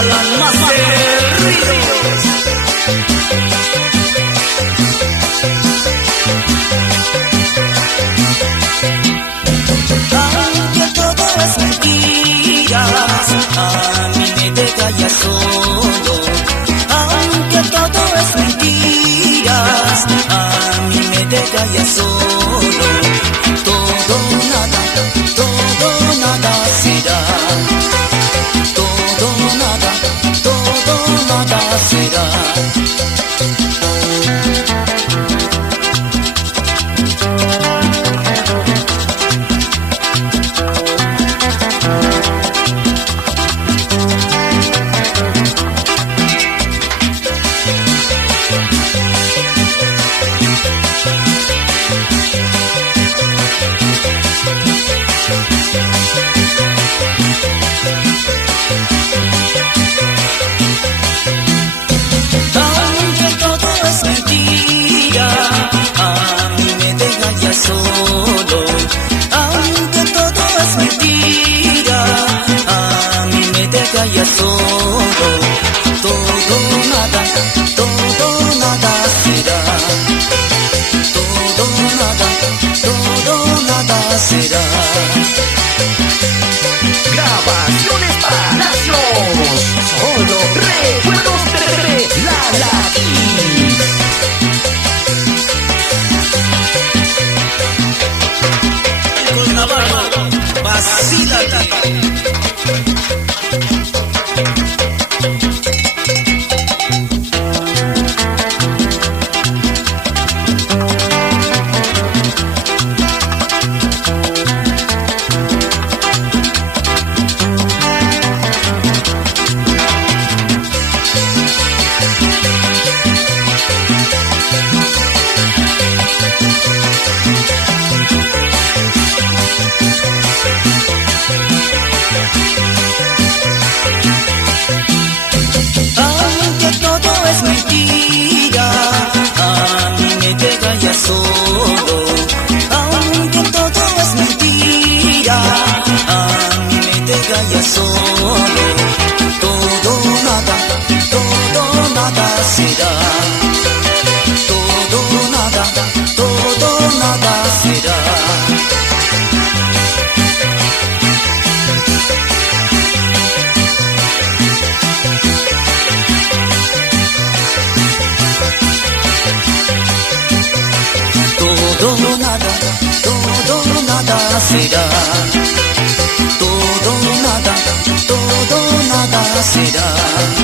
Alan Master Ríos. Aunque todo es mentiras, a mí me deja ya solo. Aunque todo es mentiras, a mí me deja ya solo. Todo nada será. Todo nada será. Solo, aunque todo es mentira, a mí me deja ya solo. Todo nada será. Todo nada será. Grabaciones Palacios, solo recuerdos de la Latina. Vacílate. Aunque todo es mentira, a mí me deja ya solo. Aunque todo es mentira, a mí me deja ya solo. Todo nada será. Todo nada será. Todo nada será. Todo nada será.